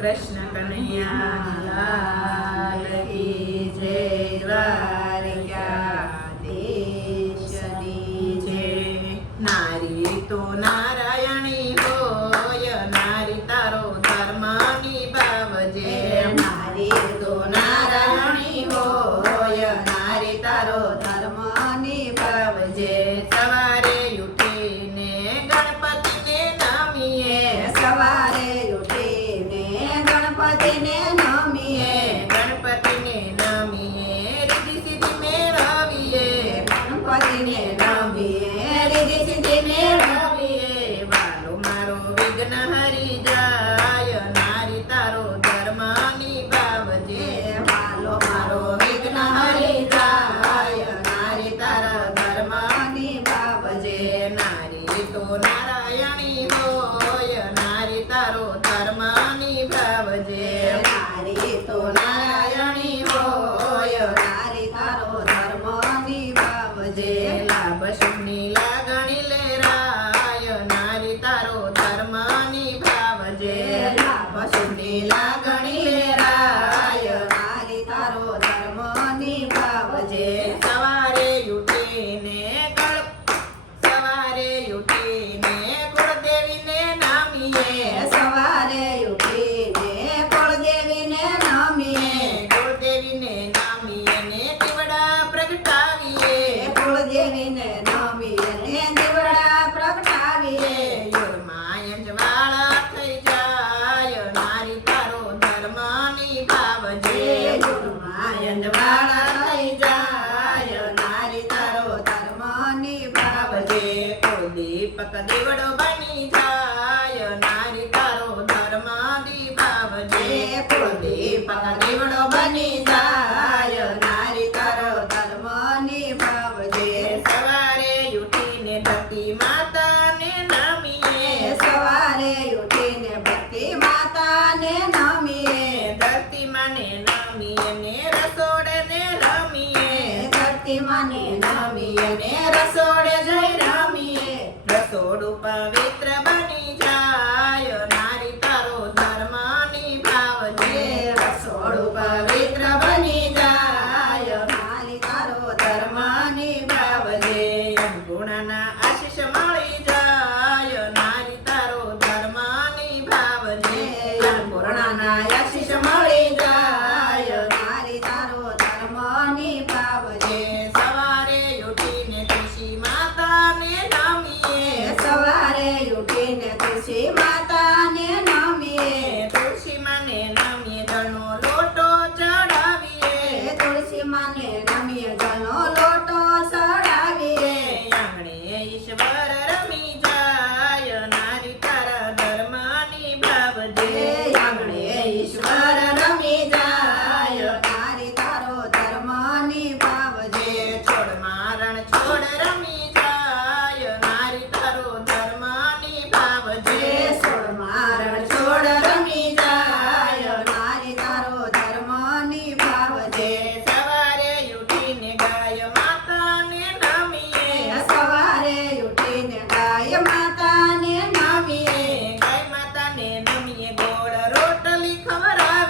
કૃષ્ણ કનૈયા લાલ કી જય, દ્વારકાધીશની જય. નારી તો નારાયણી હોય, નારી તારો ધર્મ નિભાવજે. નારી તો નારાયણી હોય, નારી તારો ધર્મ નિભાવજે. સવારે ઉઠીને ગણપતિને નમીએ, સવારે ઉઠીને ગણપતિને નમીએ. ગણપતિને નમીએ રીતિ સિદ્ધિ મેળવીએ. ગણપતિને નમીએ રીતિ સિદ્ધિ મેળવીએ. વાલો મારો વિઘ્ન હરી જાય, નારી તારો ધર્મ નિભાવજે. વાલો મારો વિઘ્ન હરી જાય, નારી તારા ધર્મ નિભાવજે. નારી તો નારાયણી હોય, નારી તારો ધર્મ નિભાવજે. નારી તો નારાયણી હોય, નારી તારો ધર્મ નિભાવજે. લાભ શુભની લાગણી લેરાય, નારી તારો ધર્મ નિભાવજે. લાભ શુભની લાગણી લેરાય, નારી તારો ધર્મ નિભાવજે. સવારે ઉઠીને કુળદેવીને નામીએ. સવારે ઉઠીને કુળદેવીને નમીએ. કુળદેવીને નામીએ ને દીવડા પ્રગટાવીએ. કુળદેવીને નમીએ ને દીવડા પ્રગટાવીએ. યુગમાં અંજવાળા થઈ જાય, નારી તારો ધર્મ નિભાવજે. યુગમાં અંજવાળા થઈ જાય, નારી તારો ધર્મ નિભાવજે. દીપક દીવડો બની જાય, નારી તારો ધર્મ નિભાવજે. દીપક દીવડો બની જાય, નારી તારો ધર્મ નિભાવજે. સવારે ઉઠીને ધરતી માતાને નમીએ. સવારે ઉઠીને ભક્તિ માતાને નમીએ. ધરતી માને નમીએ ને રસોડે ને રમીએ. ધરતી માને નમીએ ને રસોડે જઈ રમીએ. રસોડું પવિત્ર બની જાય, નારી તારો ધર્મ નિભાવજે. રસોડું પવિત્ર બની જાય, નારી તારો ધર્મ નિભાવજે. ગુણના આશીષ મળી જાય, નારી તારો ધર્મ નિભાવજે. પૂર્ણના આશીષ મળી જાય, નારી તારો ધર્મ નિભાવજે. સવારે ઉઠીને તુલસી માતાને નમીએ. સવારે ઉઠીને તુલસી માતાને નમીએ. તુલસી માને નમીએ જળનો લોટો ચડાવીએ. તુલસી માને નમીએ જળનો લોટો ચડાવીએ. આંગણે ઈશ્વર રમી જાય, નારી તારા ધર્મ નિભાવજે. આંગણે ઈશ્વર રમી જાય, નારી તારો ધર્મ નિભાવજે. છોડ મારણ છોડ રમી જાય, નારી તારો ધર્મ નિભાવજે. છોડ મારણ છોડ રમી જાય, નારી તારો ધર્મ નિભાવજે. સવારે ઉઠીને ગાય માતાને નમીએ. સવારે ઉઠીને ગાય માતાને નમીએ. ગાય માતાને નમીએ ગોળ રોટલી ખવડાવીએ.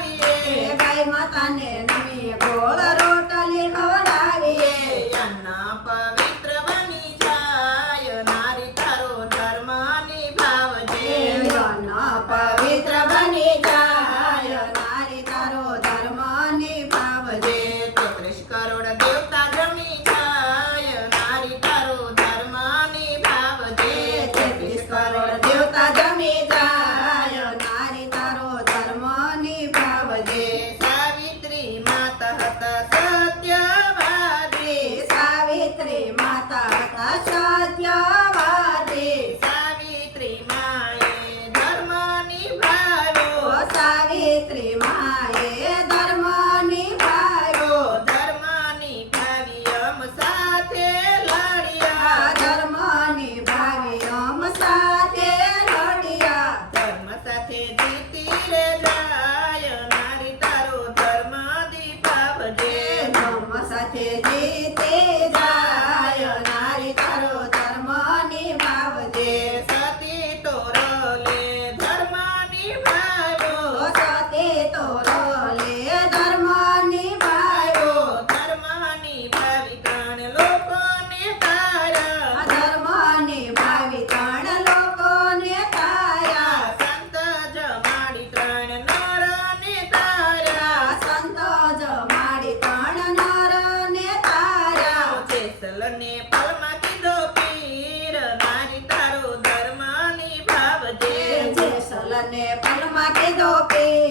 પલને પલમાં કીધો પીર